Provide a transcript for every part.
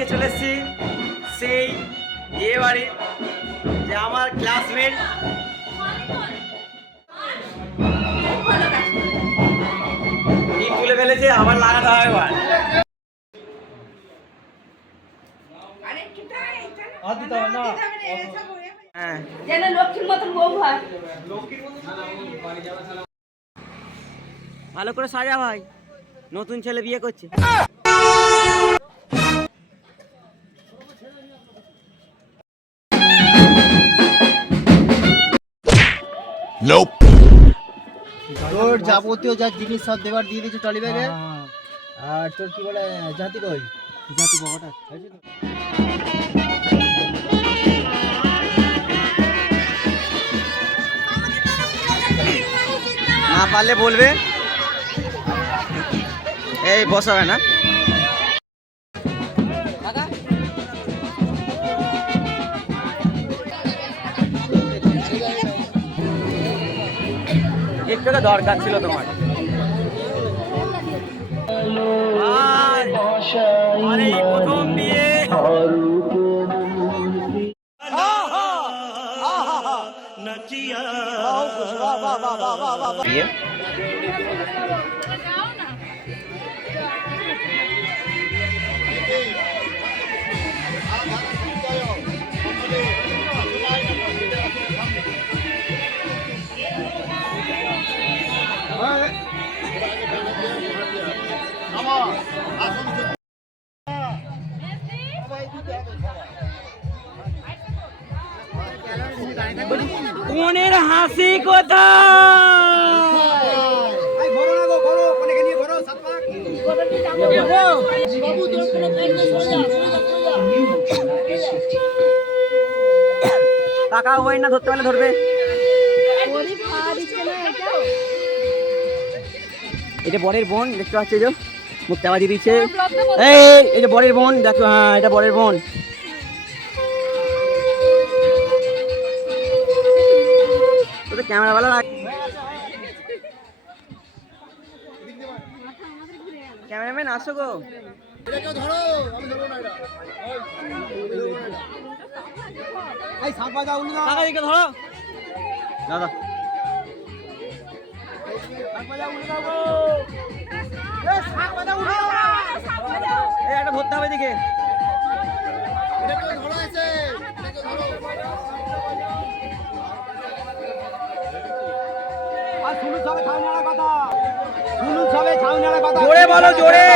আজকে চলে এসেছি সেই বিয়ে বাড়ি, যে আমার ক্লাসমেট টিপ তুলে ফেলেছে, আবার লাগাতে হবে এবার। ভালো করে সাজা ভাই, নতুন ছেলে বিয়ে করছে। তোর যাবতীয় যা জিনিস সব দেবার দিয়ে দিয়েছে ট্রলি ব্যাগে। আর তোর কি বলে জাতি কই? জাতি বড়টা আছে তো? না পারলে বলবে, এই বসাবে না। একটু দরকার ছিল তোমার। প্রথম বিয়ে, কোনের হাসি কথা। টাকা হই না, ধরতে পারলে ধরবে। এটা বরের বোন, দেখতে পাচ্ছ যে মুখ চাপা দিয়ে দিচ্ছে। এই যে বরের বোন, দেখো। হ্যাঁ, এটা বরের বোন। ক্যামেরা ভালো রাখ, ক্যামেরাম্যান আসো গো। ধরো দাদা, একটা ধরতে হবে দিকে। জোরে বলো, জোরে।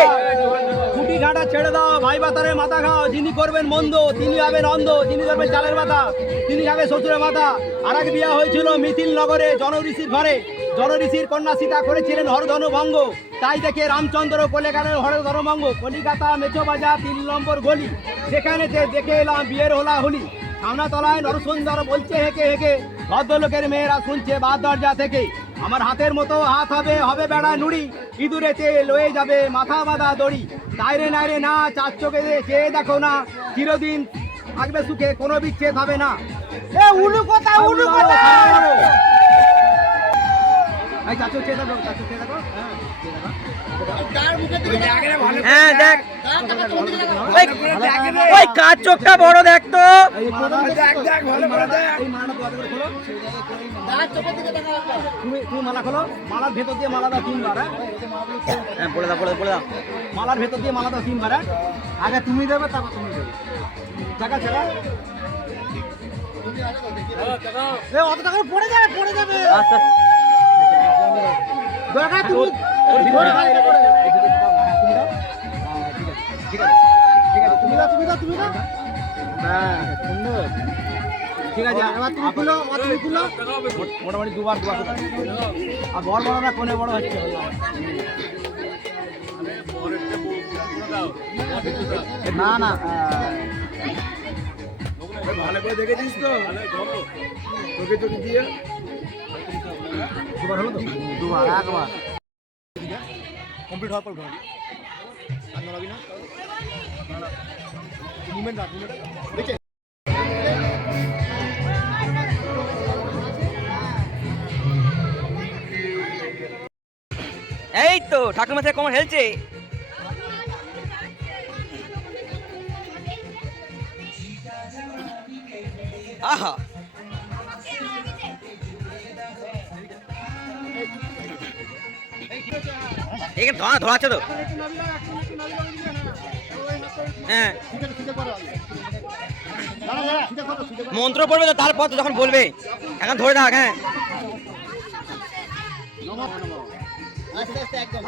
খুঁটি ঘাটা ছেড়ে দাও, ভাই বাতারে মাথা খাও। যিনি করবেন মন্দ তিনি হবেন অন্ধ, যিনি করবেন চালের মাথা তিনি খাবে শ্বশুরের মাথা। আর এক বিয়া হয়েছিল মিথিল নগরে জনঋষির ঘরে। জনঋষির কন্যা সীতা করেছিলেন হরধনু ভঙ্গ, তাই দেখে রামচন্দ্র বলে গেলেন হরধনু ভঙ্গ। কলিকাতা মেছো বাজার 3 নম্বর গলি, সেখানে দেখে এলাম বিয়ের হোলা হোলি। সামনা তলায় নরসুন্দর বলছে হেঁকে হেঁকে, ভদ্রলোকের মেয়েরা শুনছে বাদ দরজা থেকে। আমার হাতের মতো হাত হবে, হবে বেড়া নুড়ি, ইঁদুরেতে লয়ে যাবে মাথা বাঁধা দড়ি। নাইরে নাইরে না, 4 চোখে চেয়ে দেখো না, চিরদিন থাকবে সুখে, কোনো বিচ্ছেদ হবে না। এ উলু কথা, উলু কথা। এই চাচু চেয়ে দেখো, চাচু চেয়ে দেখো। হ্যাঁ দেখ, ওই কার চোখটা বড় দেখ তো। তুমি মালা খোলো, মালার ভেতর দিয়ে মালা দাও 3 বার। হ্যাঁ বলে দাও, বলে দাও। মালার ভেতর দিয়ে মালা দাও 3 বার। আগে তুমি দেবে, তারপর তুমি দেবে। টাকা ছাড়া অত টাকা পড়ে যাবে, পড়ে যাবে। আচ্ছা দরকার তুমি ঠিক আছে, ঠিক আছে, তুমি দাও, তুমি দাও, তুমি দাও। হ্যাঁ সুন্দর, ঠিক আছে। এবার তুমি খুলো, তুমি খুলো। মোটামুটি 2 বার আর বড় বড় না, কোনে বড় হচ্ছে না না। ভালো করে দেখেছিস তো, তোকে চোখে দিয়ে 2 বার হলো তো? 2 বার, একবার কমপ্লিট হওয়ার পর আর নড়াবি না, মুভমেন্ট না, দেখে। এই তো ঠাকুর মাথায় কোমর হেলছে। আহা এখানে ধরা ধরা আছে তো হ্যাঁ মন্ত্র পড়বে তো তারপর তো যখন বলবে এখন ধরে থাক হ্যাঁ আস্তে আস্তে একদম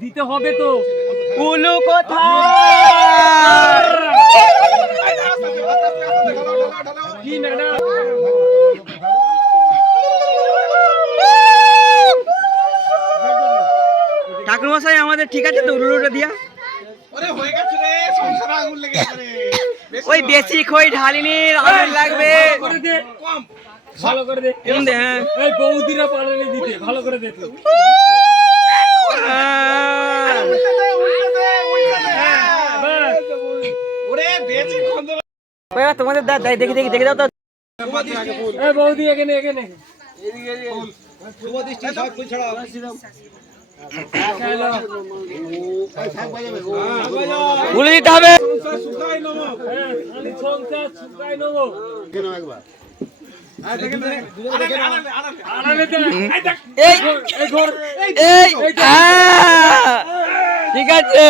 দিতে হবে তো উলু কোথায় কি ম্যাডাম ঠাকুর মশাই আমাদের ঠিক আছে তো উলুটা দিয়া ওই বেশি খই ঢালিনি আগুন লাগবে করে দে ভালো করে দে কম দে হ্যাঁ এই বৌদিরা পারেনি দিতে ভালো করে দে তুই তোমাদের দেখি দেখি দেখে দাও তো এই বৌদি এখানে এখানে ভুলে দিতে হবে আমি সংসার শুকাই নেবো আড়ালে দে এই এই ঘর এই ঠিক আছে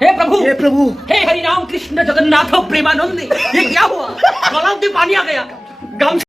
हे प्रभु हे हरि राम कृष्ण जगन्नाथ प्रेमानंद ये क्या हुआ गलाव में पानी आ गया गम